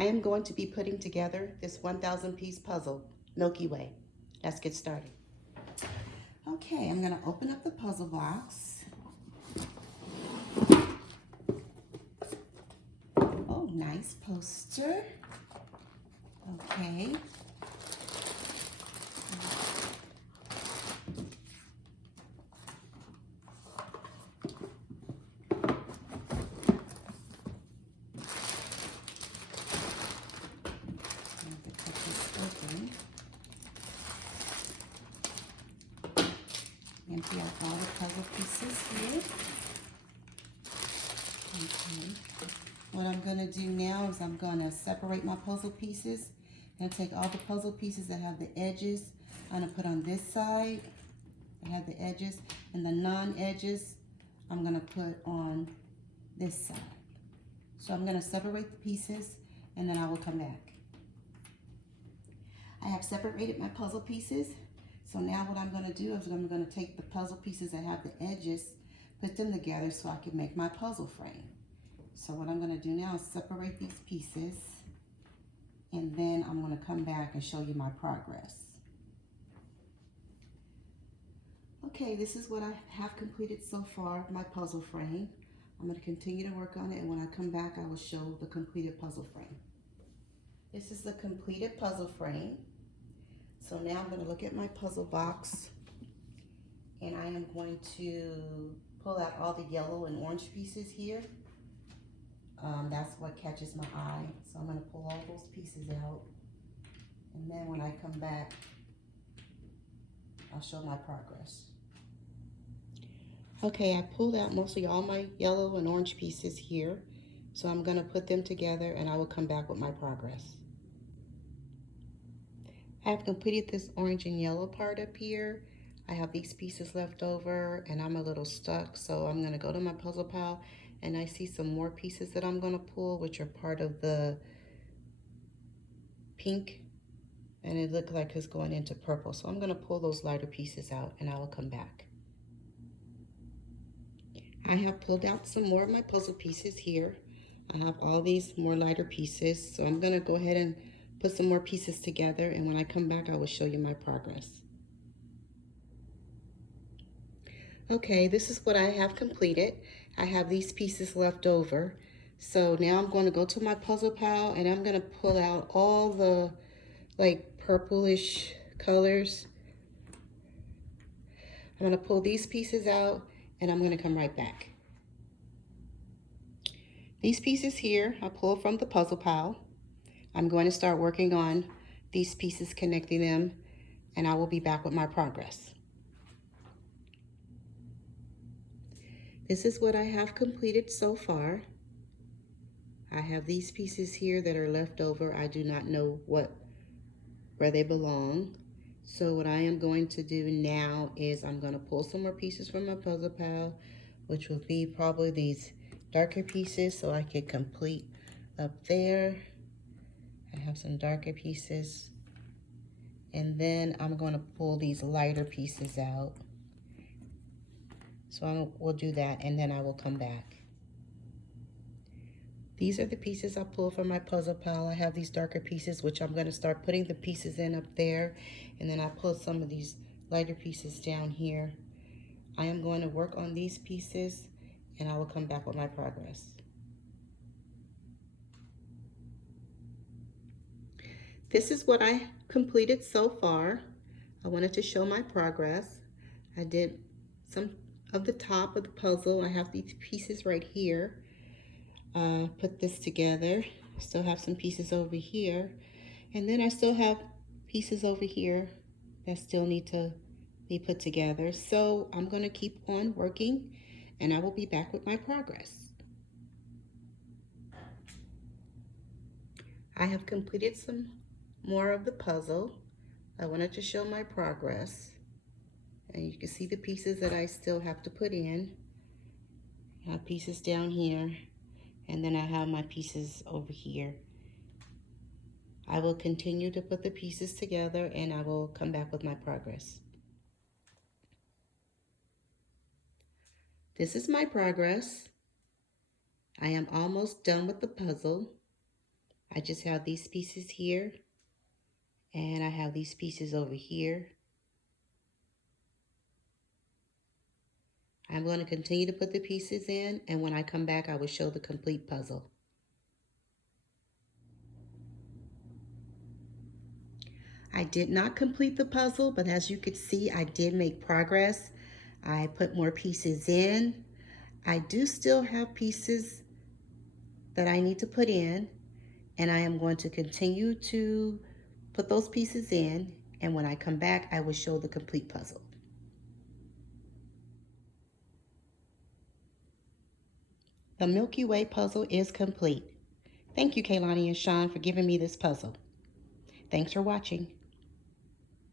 I am going to be putting together this 1,000 piece puzzle, Milky Way. Let's get started. Okay, I'm going to open up the puzzle box. Oh, nice poster. Okay. Empty out all the puzzle pieces here. Okay. What I'm going to do now is I'm going to separate my puzzle pieces and take all the puzzle pieces that have the edges. I'm going to put on this side that have the edges, and the non-edges I'm going to put on this side. So I'm going to separate the pieces and then I will come back. I have separated my puzzle pieces. So now what I'm going to do is I'm going to take the puzzle pieces that have the edges, put them together so I can make my puzzle frame. So what I'm going to do now is separate these pieces, and then I'm going to come back and show you my progress. Okay, this is what I have completed so far, my puzzle frame. I'm going to continue to work on it, and when I come back I will show the completed puzzle frame. This is the completed puzzle frame. So now I'm going to look at my puzzle box, and I am going to pull out all the yellow and orange pieces here. That's what catches my eye. So I'm going to pull all those pieces out, and then when I come back, I'll show my progress. Okay, I pulled out mostly all my yellow and orange pieces here. So I'm going to put them together and I will come back with my progress. I have completed this orange and yellow part up here. I have these pieces left over and I'm a little stuck, so I'm going to go to my puzzle pile, and I see some more pieces that I'm going to pull, which are part of the pink, and it looks like it's going into purple. So I'm going to pull those lighter pieces out and I will come back. I have pulled out some more of my puzzle pieces here. I have all these more lighter pieces, so I'm going to go ahead and put some more pieces together, and when I come back I will show you my progress. Okay, this is what I have completed. I have these pieces left over. So now I'm going to go to my puzzle pile and I'm going to pull out all the like purplish colors. I'm going to pull these pieces out and I'm going to come right back. These pieces here I pulled from the puzzle pile. I'm going to start working on these pieces, connecting them, and I will be back with my progress. This is what I have completed so far. I have these pieces here that are left over. I do not know where they belong. So what I am going to do now is I'm going to pull some more pieces from my puzzle pile, which will be probably these darker pieces so I can complete up there. I have some darker pieces, and then I'm going to pull these lighter pieces out. So we'll do that, and then I will come back. These are the pieces I pulled from my puzzle pile. I have these darker pieces, which I'm going to start putting the pieces in up there, and then I pulled some of these lighter pieces down here. I am going to work on these pieces, and I will come back with my progress. This is what I completed so far. I wanted to show my progress. I did some of the top of the puzzle. I have these pieces right here. Put this together. Still have some pieces over here. And then I still have pieces over here that still need to be put together. So I'm going to keep on working and I will be back with my progress. I have completed some more of the puzzle. I wanted to show my progress. And you can see the pieces that I still have to put in. I have pieces down here, and then I have my pieces over here. I will continue to put the pieces together and I will come back with my progress. This is my progress. I am almost done with the puzzle. I just have these pieces here, and I have these pieces over here. I'm going to continue to put the pieces in, and when I come back, I will show the complete puzzle. I did not complete the puzzle, but as you could see, I did make progress. I put more pieces in. I do still have pieces that I need to put in, and I am going to continue to put those pieces in, and when I come back, I will show the complete puzzle. The Milky Way puzzle is complete. Thank you, Kaylani and Sean, for giving me this puzzle. Thanks for watching.